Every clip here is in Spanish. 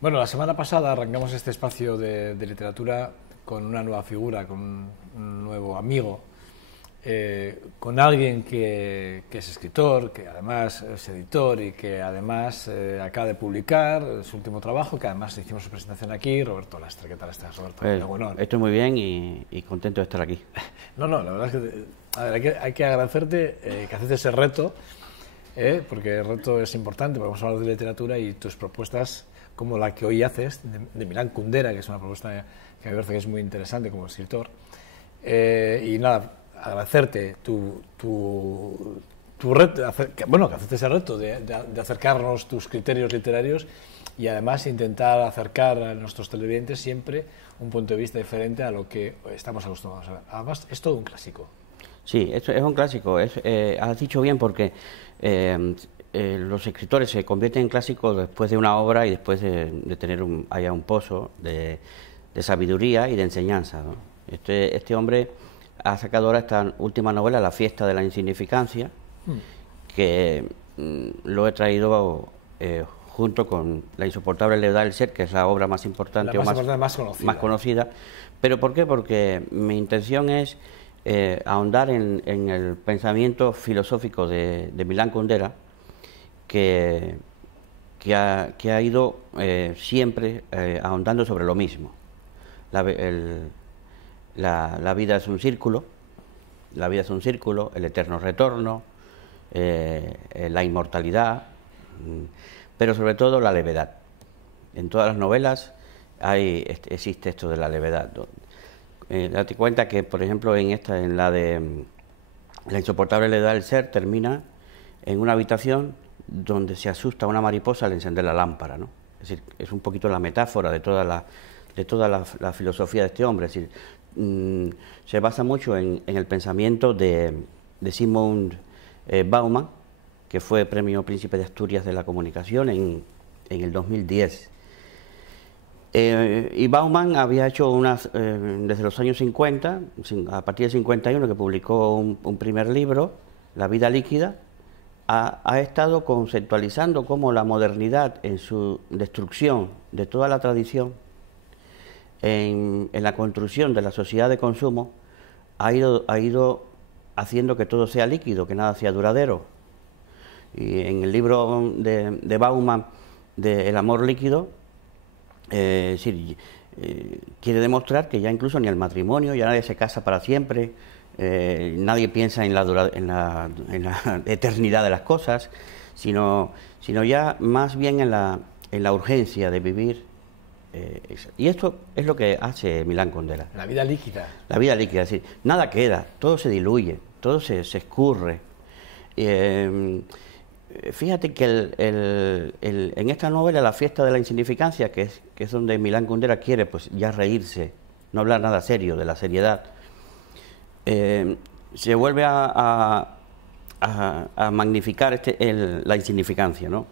Bueno, la semana pasada arrancamos este espacio de literatura con una nueva figura, con un nuevo amigo, con alguien que es escritor, que además es editor y que además acaba de publicar su último trabajo, que además hicimos su presentación aquí, Roberto Lastre. ¿Qué tal estás, Roberto? Pues, estoy muy bien y contento de estar aquí. No, la verdad es que, a ver, hay que agradecerte que haces ese reto, porque el reto es importante, porque vamos a hablar de literatura y tus propuestas, como la que hoy haces, de Milán Kundera, que es una propuesta que me parece que es muy interesante como escritor. Y nada, agradecerte tu reto, que aceptes ese reto de acercarnos tus criterios literarios y además intentar acercar a nuestros televidentes siempre un punto de vista diferente a lo que estamos acostumbrados a ver. Además, es todo un clásico. Sí, esto es un clásico. Has dicho bien porque los escritores se convierten en clásicos después de una obra y después de tener haya un pozo de sabiduría y de enseñanza, ¿no? Este hombre ha sacado ahora esta última novela, La fiesta de la insignificancia, que lo he traído junto con La insoportable levedad del ser, que es la obra más importante más conocida. ¿Pero por qué? Porque mi intención es ahondar en el pensamiento filosófico de Milán Kundera, que ha ido siempre ahondando sobre lo mismo. La vida es un círculo, el eterno retorno, la inmortalidad, pero sobre todo la levedad. En todas las novelas existe esto de la levedad. Date cuenta que, por ejemplo, en la de La insoportable levedad del ser, termina en una habitación donde se asusta una mariposa al encender la lámpara, ¿no? Es decir, es un poquito la metáfora de toda la filosofía de este hombre. Es decir, se basa mucho en el pensamiento de Zygmunt Bauman, que fue Premio Príncipe de Asturias de la Comunicación en el 2010. Y Bauman había hecho desde los años 50, a partir de 51, que publicó un primer libro, La vida líquida, ha estado conceptualizando cómo la modernidad, en su destrucción de toda la tradición, en la construcción de la sociedad de consumo, ha ido haciendo que todo sea líquido, que nada sea duradero. Y en el libro de Bauman, de El amor líquido, quiere demostrar que ya incluso ni el matrimonio, ya nadie se casa para siempre, nadie piensa en la eternidad de las cosas, sino ya más bien en la urgencia de vivir. Y esto es lo que hace Milán Kundera. La vida líquida. La vida líquida, es decir, nada queda, todo se diluye, todo se escurre. Fíjate que en esta novela, La fiesta de la insignificancia, que es donde Milán Kundera quiere pues ya reírse, no hablar nada serio, de la seriedad, se vuelve a magnificar la insignificancia, ¿no?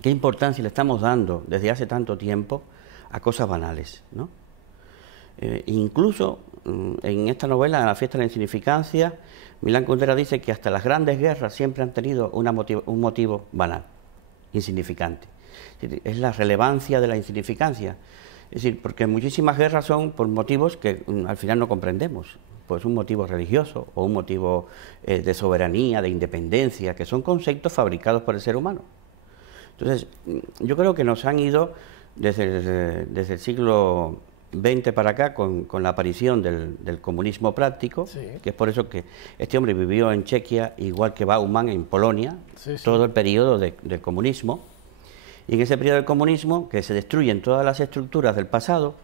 ¿Qué importancia le estamos dando desde hace tanto tiempo a cosas banales, ¿no? Incluso en esta novela, en La fiesta de la insignificancia, Milán Kundera dice que hasta las grandes guerras siempre han tenido un motivo banal, insignificante. Es la relevancia de la insignificancia. Es decir, porque muchísimas guerras son por motivos que al final no comprendemos. Pues un motivo religioso o un motivo de soberanía, de independencia, que son conceptos fabricados por el ser humano. Entonces, yo creo que nos han ido desde el siglo XX para acá con la aparición del comunismo práctico, sí, que es por eso que este hombre vivió en Chequia, igual que Bauman en Polonia, sí, todo el periodo del comunismo, y en ese periodo del comunismo, que se destruyen todas las estructuras del pasado,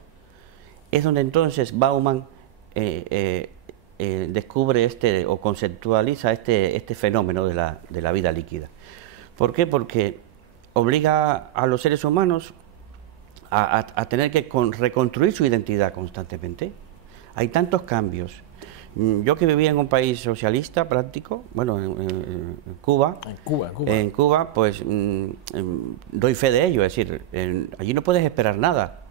es donde entonces Bauman descubre o conceptualiza este fenómeno de la vida líquida. ¿Por qué? Porque obliga a los seres humanos a tener que reconstruir su identidad constantemente. Hay tantos cambios. Yo que vivía en un país socialista práctico, bueno, en Cuba. En Cuba, pues doy fe de ello, es decir, allí no puedes esperar nada.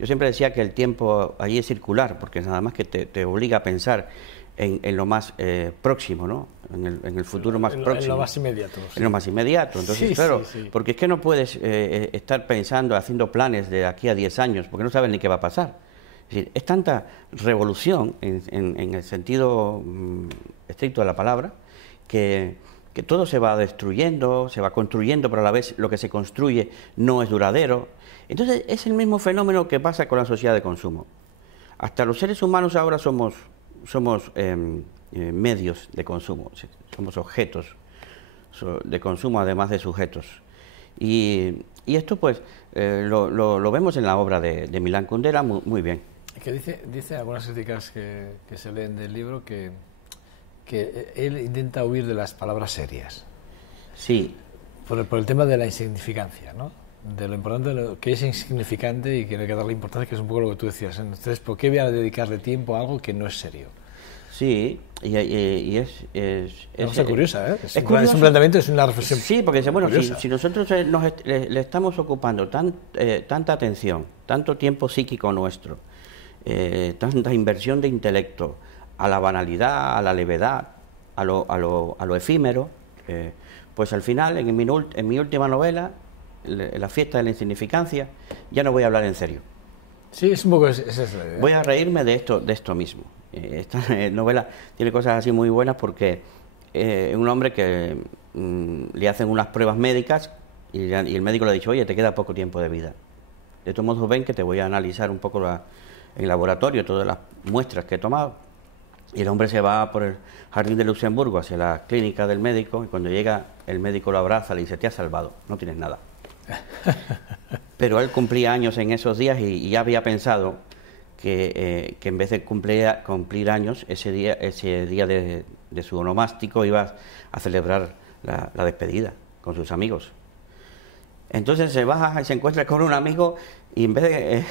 Yo siempre decía que el tiempo allí es circular, porque nada más que te obliga a pensar en lo más próximo, ¿no? En el futuro más próximo. En lo más inmediato. Sí. En lo más inmediato. Entonces, Sí, claro, sí, sí. porque es que no puedes estar pensando, haciendo planes de aquí a 10 años, porque no sabes ni qué va a pasar. Es decir, es tanta revolución en el sentido estricto de la palabra, que todo se va destruyendo, se va construyendo, pero a la vez lo que se construye no es duradero. Entonces, es el mismo fenómeno que pasa con la sociedad de consumo. Hasta los seres humanos ahora somos medios de consumo, somos objetos de consumo además de sujetos. Y esto pues lo vemos en la obra de Milán Kundera muy bien. Que dice algunas críticas que se leen del libro que él intenta huir de las palabras serias. Sí. Por el tema de la insignificancia, ¿no? De lo importante de lo que es insignificante y que no hay que darle importancia, que es un poco lo que tú decías. Entonces, ¿por qué voy a dedicarle tiempo a algo que no es serio? Sí, y es una cosa curiosa, ¿eh? Es un planteamiento, es una reflexión. Sí, porque bueno, si nosotros le estamos ocupando tanta atención, tanto tiempo psíquico nuestro, tanta inversión de intelecto a la banalidad, a la levedad, a lo efímero, pues al final, en mi última novela, La fiesta de la insignificancia, ya no voy a hablar en serio. Sí, es un poco esa es la idea. Voy a reírme de esto mismo. Esta novela tiene cosas así muy buenas porque un hombre que le hacen unas pruebas médicas y el médico le ha dicho, oye, te queda poco tiempo de vida. De todos modos, ven que te voy a analizar un poco en el laboratorio todas las muestras que he tomado. Y el hombre se va por el jardín de Luxemburgo hacia la clínica del médico y cuando llega el médico lo abraza, le dice, te has salvado, no tienes nada. Pero él cumplía años en esos días y ya había pensado que en vez de cumplir años, ese día de su onomástico iba a celebrar la despedida con sus amigos. Entonces se baja y se encuentra con un amigo y en vez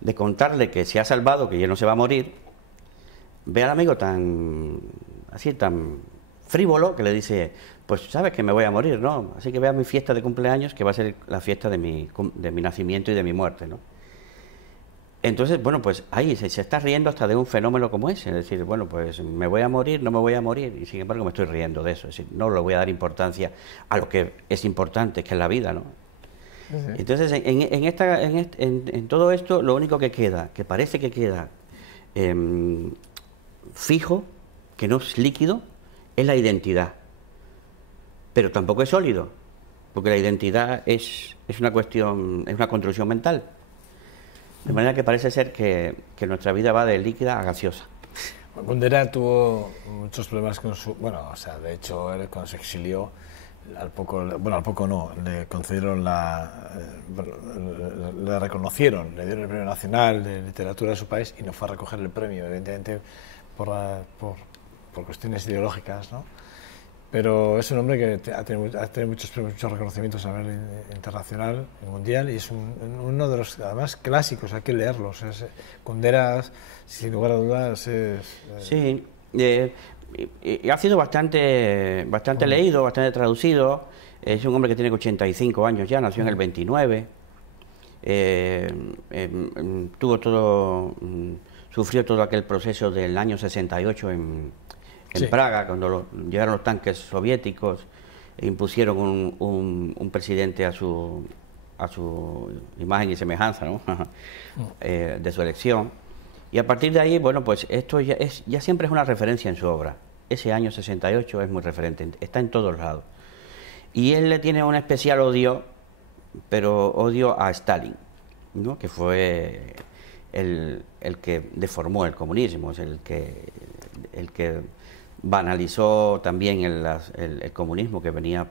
de contarle que se ha salvado, que ya no se va a morir, ve al amigo tan frívolo que le dice, pues sabes que me voy a morir, ¿no? Así que ve a mi fiesta de cumpleaños, que va a ser la fiesta de mi nacimiento y de mi muerte, ¿no? Entonces, bueno, pues ahí se está riendo hasta de un fenómeno como ese, es decir, bueno, pues me voy a morir, no me voy a morir, y sin embargo me estoy riendo de eso, es decir, no le voy a dar importancia a lo que es importante, que es la vida, ¿no? Uh-huh. Entonces, en todo esto, lo único que queda, que parece que queda fijo, que no es líquido, es la identidad, pero tampoco es sólido, porque la identidad es una cuestión, es una construcción mental. De manera que parece ser que nuestra vida va de líquida a gaseosa. Kundera tuvo muchos problemas con su... Bueno, o sea, de hecho, él cuando se exilió, al poco no, le concedieron le reconocieron, le dieron el Premio Nacional de Literatura de su país y no fue a recoger el premio, evidentemente por cuestiones ideológicas, ¿no? Pero es un hombre que ha tenido muchos reconocimientos a nivel internacional y mundial y es uno de los, además, clásicos, hay que leerlos. Kundera, sin lugar a dudas, Sí, ha sido bastante leído, bastante traducido. Es un hombre que tiene 85 años ya, nació en el 29. Sufrió todo aquel proceso del año 68 en Praga, cuando llegaron los tanques soviéticos e impusieron un presidente a su imagen y semejanza, ¿no? De su elección. Y a partir de ahí, bueno, pues esto ya siempre es una referencia en su obra. Ese año 68 es muy referente, está en todos lados. Y él le tiene un especial odio, pero odio a Stalin, ¿no? Que fue el que deformó el comunismo, es el que banalizó también el comunismo, que venía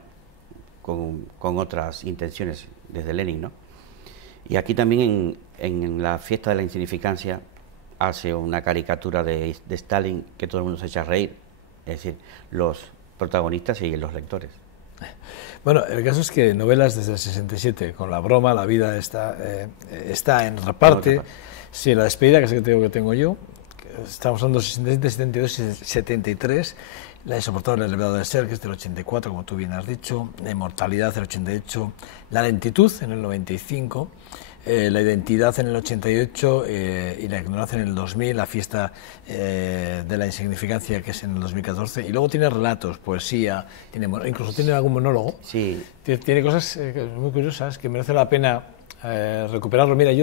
con otras intenciones desde Lenin, ¿no? Y aquí también en la fiesta de la insignificancia hace una caricatura de Stalin que todo el mundo se echa a reír, es decir, los protagonistas y los lectores. Bueno, el caso es que novelas desde el 67, con La broma, La vida está en otra parte. Sí, La despedida, que es el que tengo yo. Estamos hablando de 67, 72 y 73. La insoportable levedad del ser, que es del 84, como tú bien has dicho. La inmortalidad del 88. La lentitud, en el 95. la identidad en el 88 y la ignorancia en el 2000, la fiesta de la insignificancia, que es en el 2014, y luego tiene relatos, poesía, incluso tiene algún monólogo. Sí. Tiene cosas muy curiosas que merece la pena recuperarlo. Mira,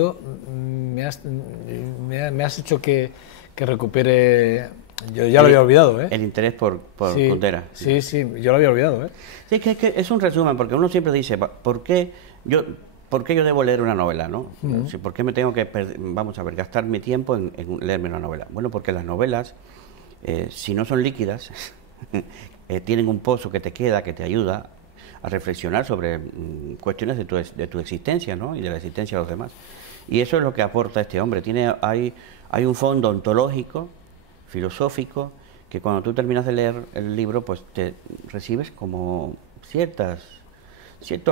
me has hecho que recupere. Yo ya lo había olvidado, ¿eh? El interés por sí, Kundera. Sí, yo lo había olvidado, ¿eh? Sí, que es un resumen, porque uno siempre dice, ¿por qué yo debo leer una novela, no? ¿Por qué me tengo que, gastar mi tiempo en leerme una novela? Bueno, porque las novelas, si no son líquidas, tienen un pozo que te queda, que te ayuda a reflexionar sobre cuestiones de tu existencia, ¿no? Y de la existencia de los demás. Y eso es lo que aporta este hombre. Hay un fondo ontológico, filosófico, que cuando tú terminas de leer el libro, pues te recibes como ciertos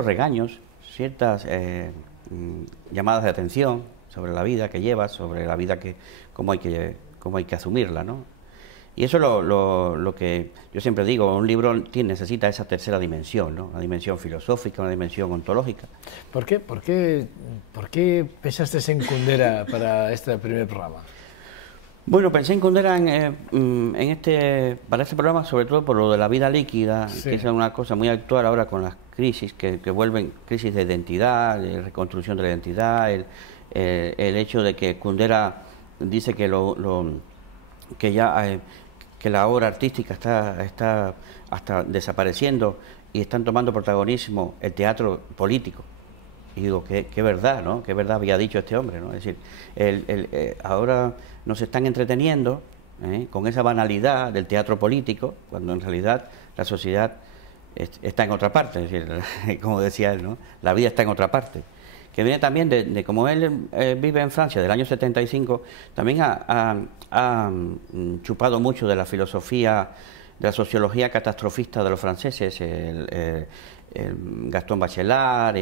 regaños, ciertas llamadas de atención sobre la vida que llevas, sobre la vida cómo hay que asumirla, ¿no? Y eso es lo que yo siempre digo, un libro necesita esa tercera dimensión, ¿no? Una dimensión filosófica, una dimensión ontológica. ¿Por qué pensaste en Kundera para este primer programa? Bueno, pensé en Kundera para este programa, sobre todo por lo de la vida líquida, sí, que es una cosa muy actual ahora con las crisis que vuelven, crisis de identidad, de reconstrucción de la identidad, el hecho de que Kundera dice que que la obra artística está hasta desapareciendo y están tomando protagonismo el teatro político. Y digo, qué verdad, ¿no? Qué verdad había dicho este hombre, ¿no? Es decir, ahora nos están entreteniendo con esa banalidad del teatro político, cuando en realidad la sociedad está en otra parte, es decir, como decía él, ¿no? La vida está en otra parte. Que viene también de como él vive en Francia, del año 75, también ha chupado mucho de la filosofía, de la sociología catastrofista de los franceses, Gaston Bachelard,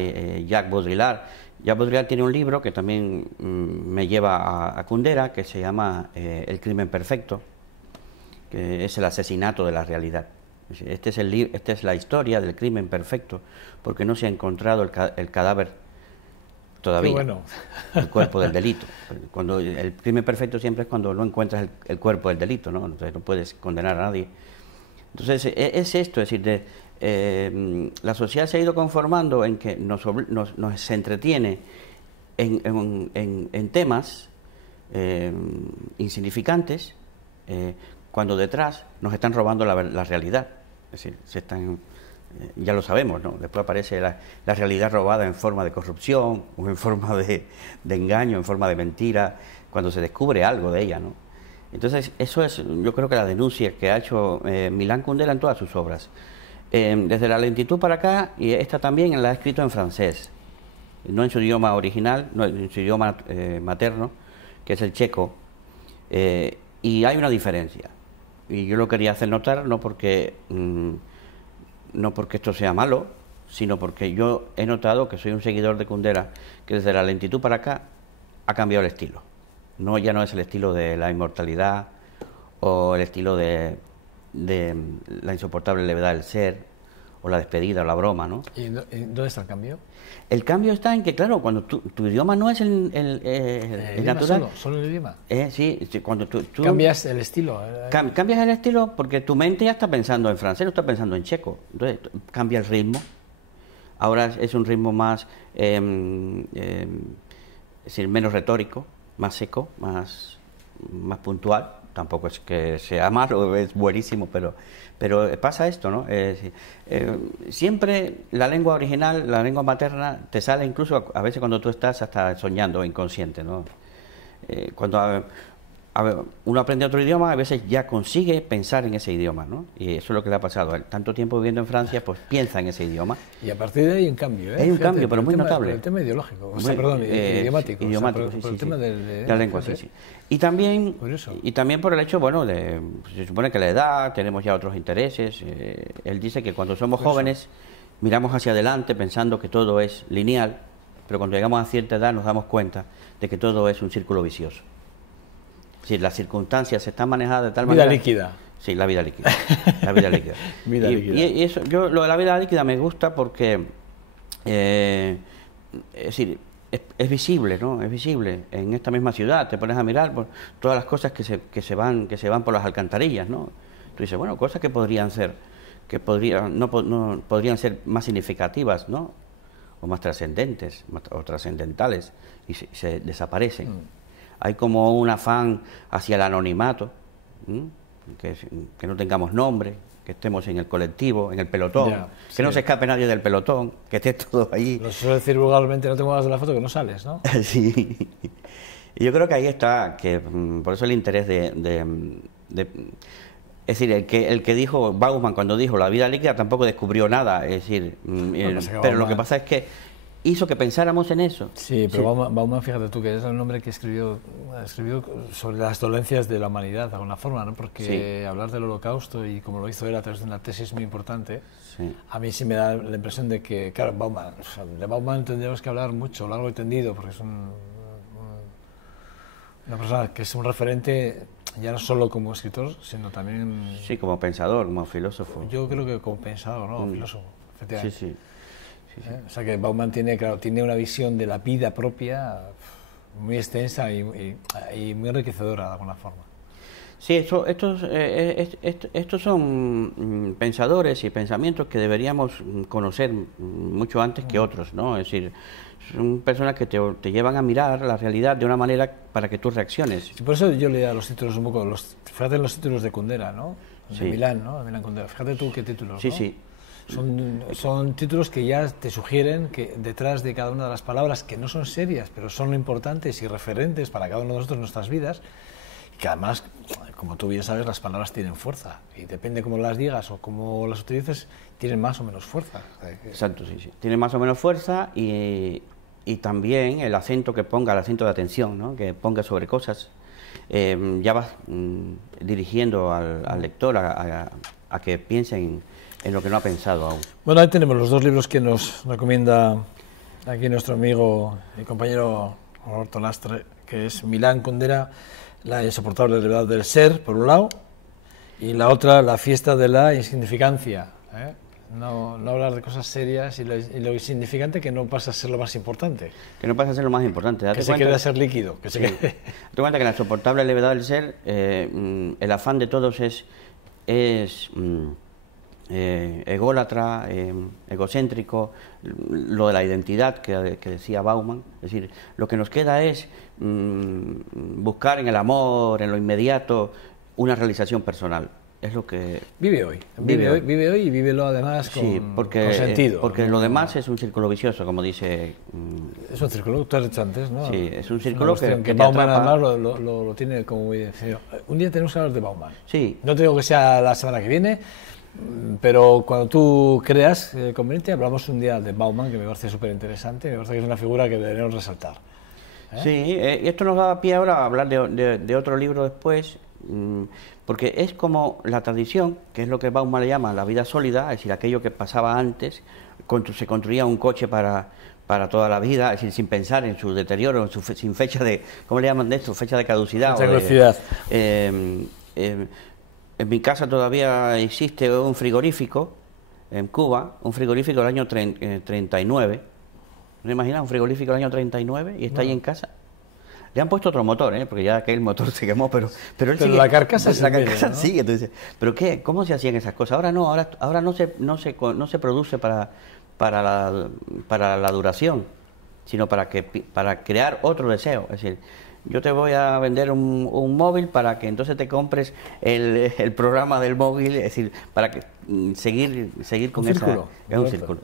Jacques Baudrillard. Jacques Baudrillard tiene un libro que también me lleva a Kundera, que se llama El crimen perfecto, que es el asesinato de la realidad. Esta es la historia del crimen perfecto, porque no se ha encontrado el cadáver todavía. Qué bueno. El cuerpo del delito. Cuando el crimen perfecto siempre es cuando no encuentras el cuerpo del delito, ¿no? Entonces no puedes condenar a nadie. Entonces es esto, es decir, la sociedad se ha ido conformando en que nos entretiene en temas insignificantes, cuando detrás nos están robando la realidad. Es decir, ya lo sabemos, ¿no? Después aparece la realidad robada en forma de corrupción, o en forma de engaño, en forma de mentira, cuando se descubre algo de ella, ¿no? Entonces, eso es, yo creo que la denuncia que ha hecho Milán Kundera en todas sus obras. Desde La lentitud para acá, y esta también la ha escrito en francés, no en su idioma original, no en su idioma materno, que es el checo, y hay una diferencia. Y yo lo quería hacer notar, no porque esto sea malo, sino porque yo he notado que soy un seguidor de Kundera, que desde La lentitud para acá ha cambiado el estilo. Ya no es el estilo de la inmortalidad o el estilo de la insoportable levedad del ser, o la despedida o la broma, ¿no? ¿Y dónde está el cambio? El cambio está en que, claro, cuando tu idioma no es el natural. ¿Solo el idioma? Sí, cuando tú cambias el estilo. Cambias el estilo porque tu mente ya está pensando en francés, no está pensando en checo. Entonces cambia el ritmo. Ahora es un ritmo más, es decir, menos retórico, más seco, más puntual. Tampoco es que sea malo, es buenísimo, pero pasa esto, ¿no? Siempre la lengua original, la lengua materna, te sale incluso a veces cuando tú estás hasta soñando, inconsciente, ¿no? Cuando uno aprende otro idioma, a veces ya consigue pensar en ese idioma, ¿no? Y eso es lo que le ha pasado. Tanto tiempo viviendo en Francia, pues piensa en ese idioma. Y a partir de ahí hay un cambio, ¿eh? Hay un cambio, pero muy notable. Por el tema ideológico, idiomático. Idiomático, por el tema de la lengua, sí. Y también por el hecho, bueno, se supone que la edad, tenemos ya otros intereses. Él dice que cuando somos jóvenes miramos hacia adelante pensando que todo es lineal, pero cuando llegamos a cierta edad nos damos cuenta de que todo es un círculo vicioso. Es decir, las circunstancias están manejadas de tal manera... Vida líquida. Sí, la vida líquida. La vida líquida. Y eso, lo de la vida líquida me gusta porque, es decir, es visible, ¿no? Es visible. En esta misma ciudad te pones a mirar por todas las cosas que se van por las alcantarillas, ¿no? Tú dices, bueno, cosas que podrían ser, no podrían ser más significativas, ¿no? O más trascendentes, o trascendentales, y se desaparecen. Hay como un afán hacia el anonimato, que no tengamos nombre, que estemos en el colectivo, en el pelotón, que no se escape nadie del pelotón, que esté todo ahí. Lo suelo decir vulgarmente, no te muevas de la foto que no sales, ¿no? Sí. Y yo creo que ahí está, que por eso el interés es decir, el que dijo Bauman cuando dijo la vida líquida tampoco descubrió nada, es decir, pero lo que pasa es que hizo que pensáramos en eso. Sí, pero sí. Bauman, fíjate tú, que es el hombre que escribió sobre las dolencias de la humanidad, de alguna forma, ¿no? Porque hablar del Holocausto, y como lo hizo él a través de una tesis muy importante, a mí sí me da la impresión de que, claro, Bauman, o sea, de Bauman tendríamos que hablar mucho, largo y tendido, porque es una persona que es un referente ya no solo como escritor, sino también... Sí, como pensador, como filósofo. Yo creo que como pensador, ¿no? Filósofo, efectivamente. Sí. O sea que Bauman tiene una visión de la vida propia muy extensa y muy enriquecedora de alguna forma. Sí, estos son pensadores y pensamientos que deberíamos conocer mucho antes que otros, ¿no? Es decir, son personas que te llevan a mirar la realidad de una manera para que tú reacciones. Sí, por eso yo leía los títulos un poco, fíjate en los títulos de Kundera, ¿no? De Milán, ¿no? De Milán Kundera. Fíjate tú qué títulos, Sí, ¿no? sí. Son títulos que ya te sugieren que detrás de cada una de las palabras, que no son serias, pero son importantes y referentes para cada uno de nosotros en nuestras vidas, y que además, como tú bien sabes, las palabras tienen fuerza, y depende cómo las digas o cómo las utilices, tienen más o menos fuerza. Exacto, sí. Tienen más o menos fuerza y también el acento de atención, ¿no? Que ponga sobre cosas, ya vas dirigiendo al lector a que piense en lo que no ha pensado aún. Bueno, ahí tenemos los dos libros que nos recomienda aquí nuestro amigo y compañero Roberto Lastre, que es Milán Kundera, La insoportable levedad del ser, por un lado, y la otra, La fiesta de la insignificancia. No hablar de cosas serias y lo insignificante, que no pasa a ser lo más importante. Que no pasa a ser lo más importante. Que se quede a ser líquido. Que se quede. Date cuenta que la insoportable levedad del ser, el afán de todos es ególatra, egocéntrico, lo de la identidad que decía Bauman. Es decir, lo que nos queda es buscar en el amor, en lo inmediato, una realización personal. Es lo que vive hoy y vívelo además con sentido. Porque lo demás es un círculo vicioso, como dice. Es un círculo, tú has dicho antes, ¿no? Sí, es un círculo que Bauman además lo tiene como muy definido. Un día tenemos que hablar de Bauman. Sí. No te digo que sea la semana que viene, pero cuando tú creas conveniente, hablamos un día de Bauman, que me parece súper interesante, me parece que es una figura que deberíamos resaltar. Sí, y esto nos da pie ahora a hablar de otro libro después, porque es como la tradición, que es lo que Bauman le llama la vida sólida, es decir, aquello que pasaba antes, se construía un coche para toda la vida, es decir, sin pensar en su deterioro, sin fecha de, ¿cómo le llaman de esto? Fecha de caducidad. Fecha de caducidad. En mi casa todavía existe un frigorífico en Cuba, un frigorífico del año 39. ¿No te imaginas? Un frigorífico del año 39 y está ahí en casa. Le han puesto otro motor, porque ya aquel motor se quemó, pero él sigue. La carcasa ¿no? Sigue. Entonces, ¿pero qué? ¿Cómo se hacían esas cosas? Ahora no, ahora no se produce para la duración, sino para crear otro deseo. Es decir, yo te voy a vender un móvil para que entonces te compres el programa del móvil, es decir, para que seguir con esa... Es un círculo.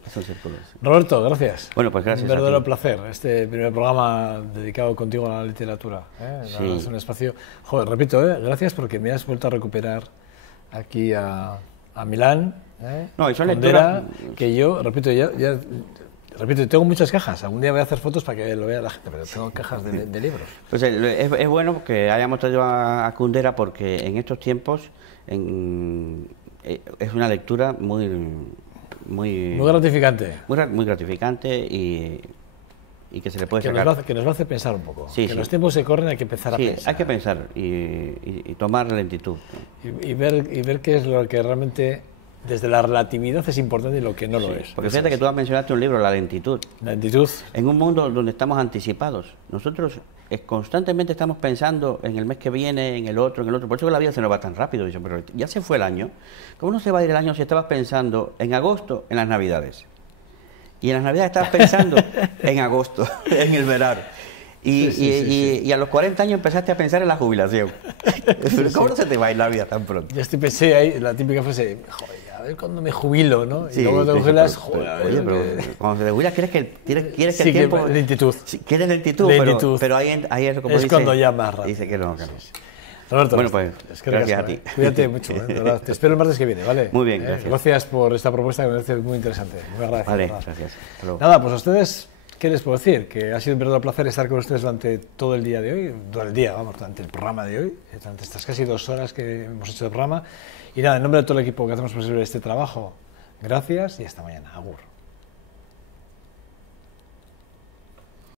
Roberto, gracias. Bueno, pues gracias. Un verdadero placer, este primer programa dedicado contigo a la literatura. Sí. Es un espacio... Joder, repito, gracias porque me has vuelto a recuperar aquí a Milán. No, y son lecturas que yo, repito, Repito, tengo muchas cajas. Algún día voy a hacer fotos para que lo vea la gente, pero tengo cajas de libros. Pues es bueno que hayamos traído a Kundera porque en estos tiempos es una lectura muy gratificante. Muy gratificante y que se le puede sacar. Que nos va a hacer pensar un poco. Sí, que los tiempos se corren, hay que empezar a pensar. Hay que pensar y tomar lentitud. Y ver qué es lo que realmente desde la relatividad es importante y lo que no lo es. Porque fíjate que tú has mencionado un libro, La lentitud. La lentitud. En un mundo donde estamos anticipados, nosotros constantemente estamos pensando en el mes que viene, en el otro. Por eso que la vida se nos va tan rápido. Dice, pero ya se fue el año. ¿Cómo no se va a ir el año si estabas pensando en agosto en las Navidades? Y en las Navidades estabas pensando en agosto, en el verano. Y a los 40 años empezaste a pensar en la jubilación. ¿Cómo no se te va a ir la vida tan pronto? Yo pensé ahí, la típica frase, joder, a ver cuándo me jubilo, ¿no? Y luego te jubilas, joder, a ver. Oye, pero cuando te jubilas quieres que el tiempo... Lentitud. Quieres lentitud, pero ahí es como es dice... cuando ya más rápido. Dice que no. Roberto, bueno, pues, gracias a ti. Cuídate mucho, de verdad. Te espero el martes que viene, ¿vale? Muy bien, gracias. Gracias por esta propuesta que me parece muy interesante. Muy agradecido. Vale, gracias. Nada, pues a ustedes, ¿qué les puedo decir? Que ha sido un verdadero placer estar con ustedes durante todo el día de hoy, durante el programa de hoy, durante estas casi 2 horas que hemos hecho de programa. Y nada, en nombre de todo el equipo que hacemos posible este trabajo, gracias y hasta mañana. Agur.